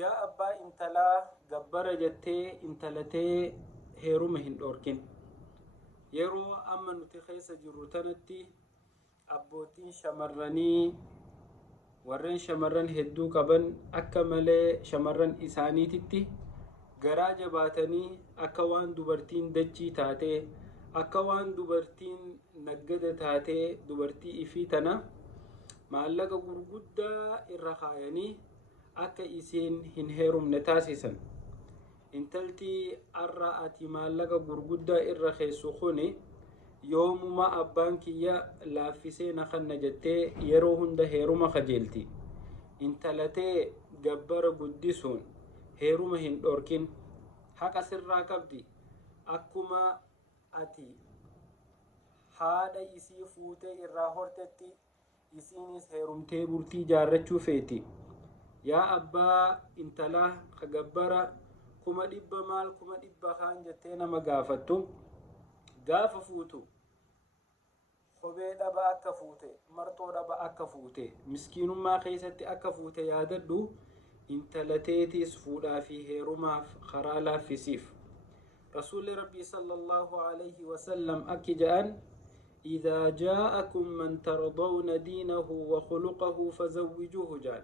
يا أبا انتلا جبر جتة انتلتي هيرو مهن أوركن يرو أما نتخيس جروتانتي أبوتين شمرني warreen shamarran hedduu qaban akka malee shamarran isaaniititti garaa jabaatanii akka waan dubartiin dachii taatee akka waan dubartiin naggada taatee dubartii ifii tana maallaqa gurguddaa irra kaayanii akka isiin hin heerumne taasisan. Intaltii arra ati maallaqa gurguddaa irra keessu kuni yoomuma abbaan kiyya laaffisee na kanna jettee yeroo hunda heeruma kajeelti. Intalatee gabbara guddisuun heeruma hin dhorkin haqa sirraa qabdi. Akkuma ati haadha isii fuutee irraa hortetti isiinis heerumtee bultii jaarrachuu feeti. Yaa abbaa intalaa ka gabbara kuma dhibba maal kuma dhibba kaan jettee nama gaafattu gaafa fuutu kophee dhaba akka fuute marxoo dhaba akka fuute miskiinummaa keessatti akka fuute yaadadhu intalateetis fuudhaa fi heerumaaf karaa laaffisiif. Rasuulli Rabbii sallallahu alayhi wasallam akki ja'an إذا جاءكم من ترضون دينه وخلقه فزوجوه جان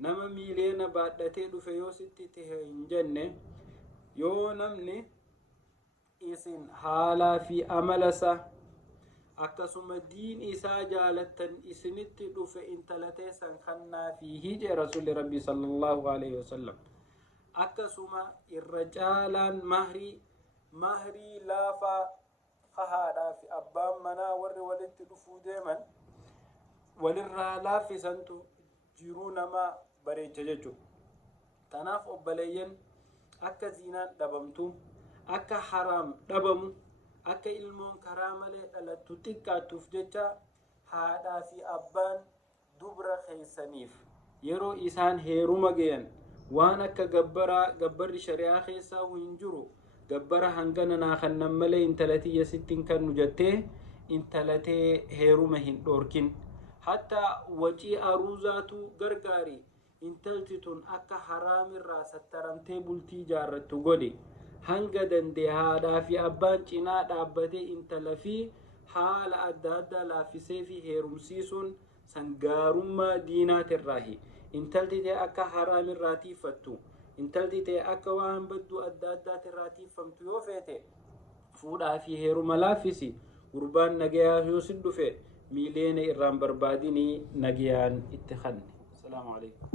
نما ميلين بعدتي دفيوستي تهين جنة يو نمني إسن حالا في أملسا أكسم الدين إسا جالتا إسنت دف إنتلتي سنخنا فيه جاء رسول ربي صلى الله عليه وسلم أكسم الرجالا مهري لافا خهادا في أبام منا ور ولدت دفو ديما وللرا لافي سنتو جيرونا ما بريج ججو تناف أبليين أكا زينان دبمتو أكا حرام دبمو أكا إلمون كرامالي ألتو تكا تفججا هادا في أبان دبرا خيسانيف يرو إسان هيرو مجيان وان أكا جبر شريعة خيسا وينجرو gabbara hangana naa kannan malee intalatiyya sittin kan nu jettee intalatee heeruma hin dhorkin hatta wacii aruuzaatu gargaari intalti tun akka haraamirraa sattaramtee bultii jaarrattu godhe hanga dandee haadhaa fi abbaan cinaa dhaabbatee intala fi haala adda addaa laaffisee fi heerumsiisuun sangaarummaa diinaatirraahi intalti tee akka haraamirraa tiifattu intalti tee akka waan baddu adda addaati irraatiifamtu yoo feete fuudhaa fi heeruma laaffisi gurbaan nagayaa yoo sin dhufe miileena irraan barbaadinii nagayaan itti kanne. Assalaamu alaykum.